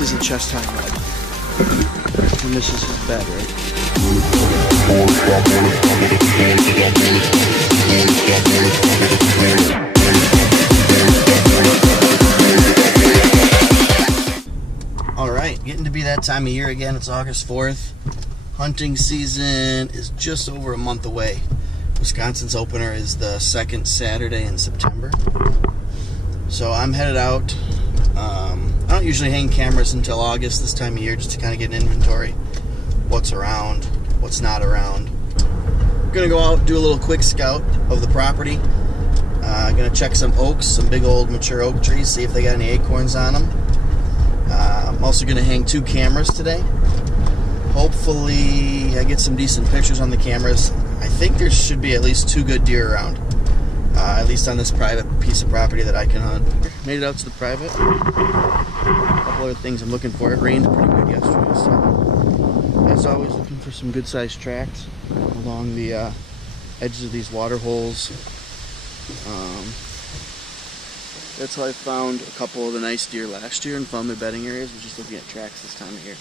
This is a chest high mud. And this is his bed, right? Alright, getting to be that time of year again. It's August 4th. Hunting season is just over a month away. Wisconsin's opener is the second Saturday in September. So I'm headed out. I don't usually hang cameras until August this time of year, just to kind of get an inventory. What's around, what's not around. I'm going to go out, do a little quick scout of the property. I'm going to check some oaks, some big old mature oak trees, see if they got any acorns on them. I'm also going to hang 2 cameras today. Hopefully I get some decent pictures on the cameras. I think there should be at least 2 good deer around. At least on this private piece of property that I can hunt. Made it out to the private. A couple other things I'm looking for. It rained pretty good yesterday, so as always, looking for some good sized tracks along the edges of these water holes. That's how I found a couple of the nice deer last year and found their bedding areas. Was just looking at tracks this time of year.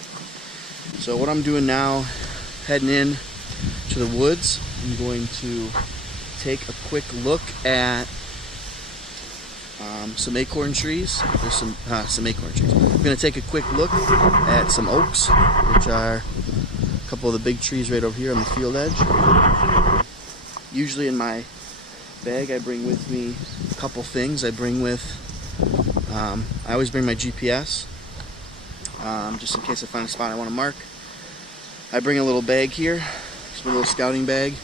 So what I'm doing now, heading in to the woods, I'm going to take a quick look at some acorn trees. There's some acorn trees. I'm going to take a quick look at some oaks, which are a couple of the big trees right over here on the field edge. Usually in my bag I bring with me a couple things. I always bring my GPS, just in case I find a spot I want to mark. I bring a little bag here, just a little scouting bag.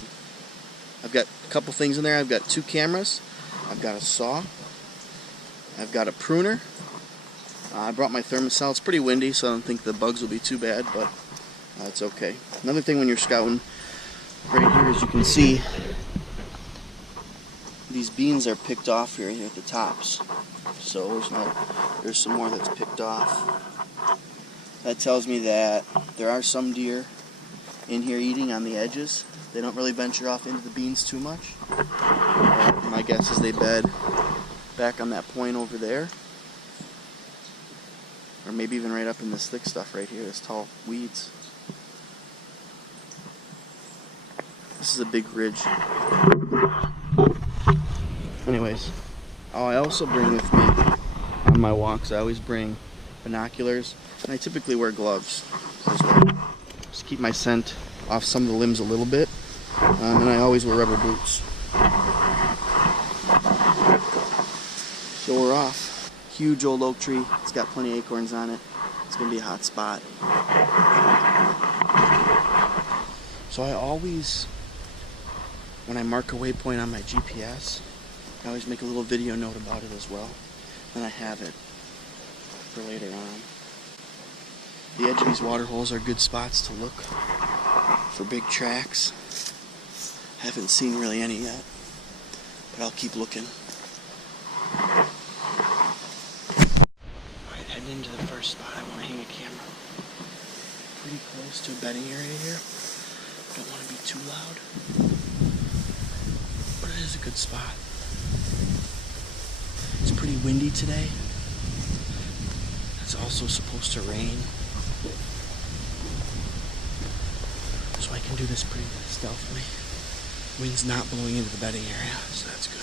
I've got a couple things in there. I've got 2 cameras. I've got a saw. I've got a pruner. I brought my Thermacell. It's pretty windy, so I don't think the bugs will be too bad, but it's okay. Another thing when you're scouting right here, as you can see, these beans are picked off here at the tops. So there's some more that's picked off. That tells me that there are some deer in here eating on the edges. They don't really venture off into the beans too much. My guess is they bed back on that point over there. Or maybe even right up in this thick stuff right here, this tall weeds. This is a big ridge. Anyways, I also bring with me on my walks, I always bring binoculars, and I typically wear gloves as well. Just keep my scent off some of the limbs a little bit. And I always wear rubber boots. So we're off. Huge old oak tree. It's got plenty of acorns on it. It's going to be a hot spot. So I always, when I mark a waypoint on my GPS, I always make a little video note about it as well. Then I have it for later on. The edge of these water holes are good spots to look for big tracks. Haven't seen really any yet, but I'll keep looking. Alright, heading into the first spot. I want to hang a camera pretty close to a bedding area here. Don't want to be too loud, but it is a good spot. It's pretty windy today. It's also supposed to rain, so I can do this pretty stealthily. Wind's not blowing into the bedding area, so that's good.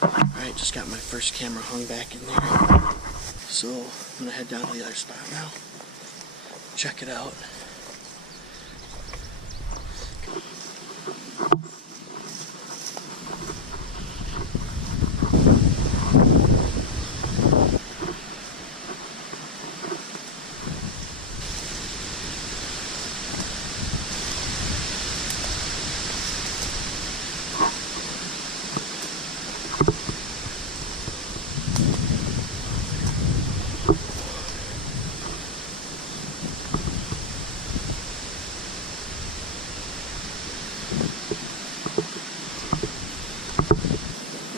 Alright, just got my first camera hung back in there. So I'm going to head down to the other spot now. Check it out.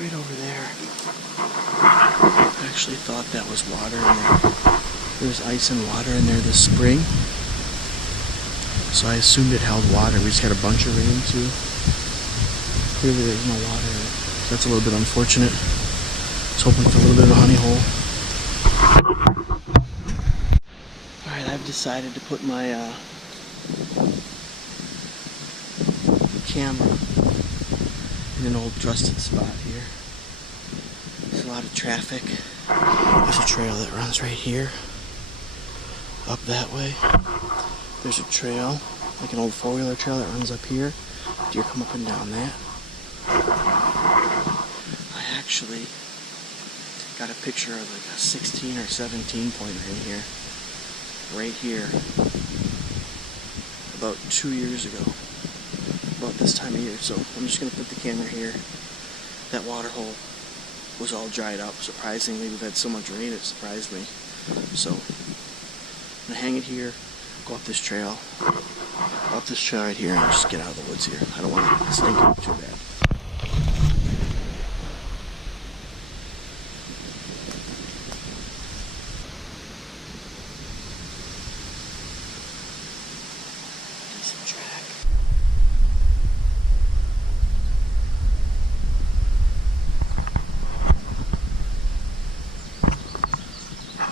right over there. I actually thought that was water in there. There's ice and water in there this spring. So I assumed it held water. We just had a bunch of rain too. Clearly there's no water in it. So that's a little bit unfortunate. I was hoping for a little bit of a honey hole. Alright, I've decided to put my camera in an old trusted spot here. There's a lot of traffic. There's a trail that runs right here. Up that way. There's a trail, like an old four-wheeler trail that runs up here. Deer come up and down that. I actually got a picture of like a 16 or 17 pointer in here. Right here. About 2 years ago. About this time of year. So I'm just going to put the camera here. That water hole was all dried up. Surprisingly, we've had so much rain, it surprised me. So I'm going to hang it here. Go up this trail right here, and just get out of the woods here. I don't want to stink up too bad. Decent track.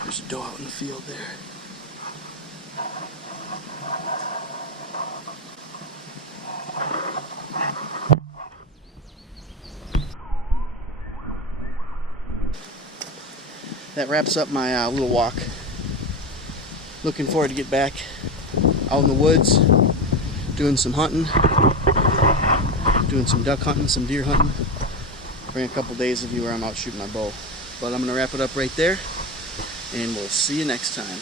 There's a doe out in the field there. That wraps up my little walk. Looking forward to get back out in the woods, doing some hunting, doing some duck hunting, some deer hunting. Bring a couple days of you where I'm out shooting my bow. But I'm going to wrap it up right there, and we'll see you next time.